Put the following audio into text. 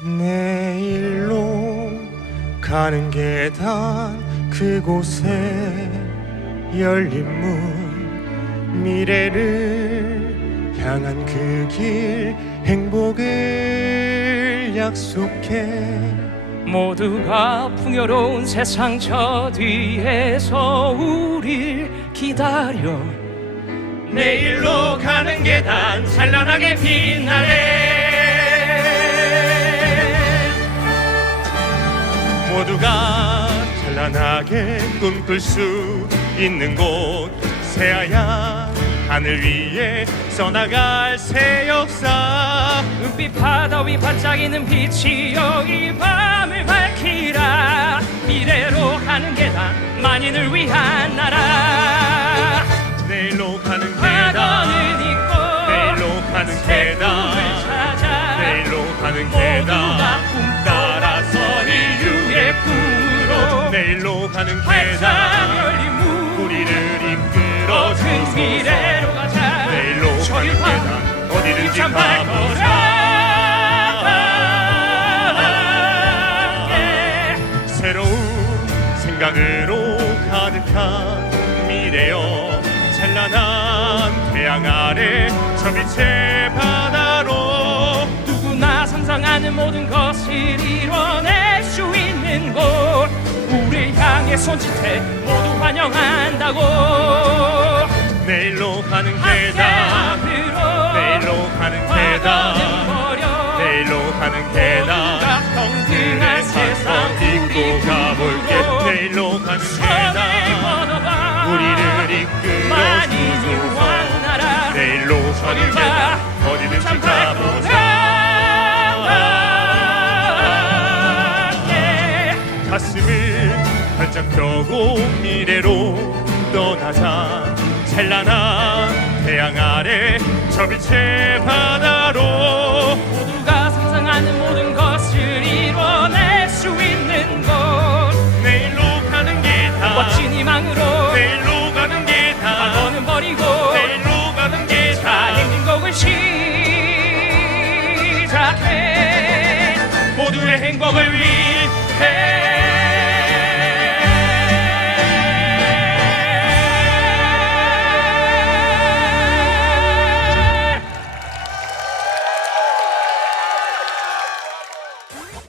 내일로 가는 계단 그곳에 열린 문 미래를 향한 그 길 행복을 약속해 모두가 풍요로운 세상 저 뒤에서 우릴 기다려 내일로 가는 계단 찬란하게 빛날 모두가 찬란하게 꿈꿀 수 있는 곳 새하얀 하늘 위에 써나갈 새 역사 은빛 바다 위 반짝이는 빛이여 이 밤을 밝히라 미래로 가는 계단 만인을 위한 나라 내일로 가는 계단 있고 내일로 가는 계단 찾아 내일로 가는 계단 모두가 가는 계단 우리를 이끌어 준 어, 미래로 가자 내일로 가는 계단 하, 어디든지 가보자, 가보자. 아, 아, 아, 아, 아. 새로운 생각으로 가득한 미래여 찬란한 태양 아래 저 빛의 바다로 누구나 상상하는 모든 것을 이뤄낼 수 있는 곳 우리 향에 손짓해 모두 환영한다고 내일로 하는 게다 내일로 하는 게다 내일로 하는 게다 동등한 세상 딛고 가볼게 내일로 가는 게다 우리를 이끌어 주소서 내일로 하는 게다 눈을 활고 미래로 떠나자 찬란한 태양 아래 저 빛의 바다로 모두가 상상하는 모든 것을 이뤄낼 수 있는 곳 내일로 가는 게다 멋진 희망으로 내일로 가는 게다 과거는 버리고 내일로 가는 게다 힘든 을 시작해 모두의 행복을 위해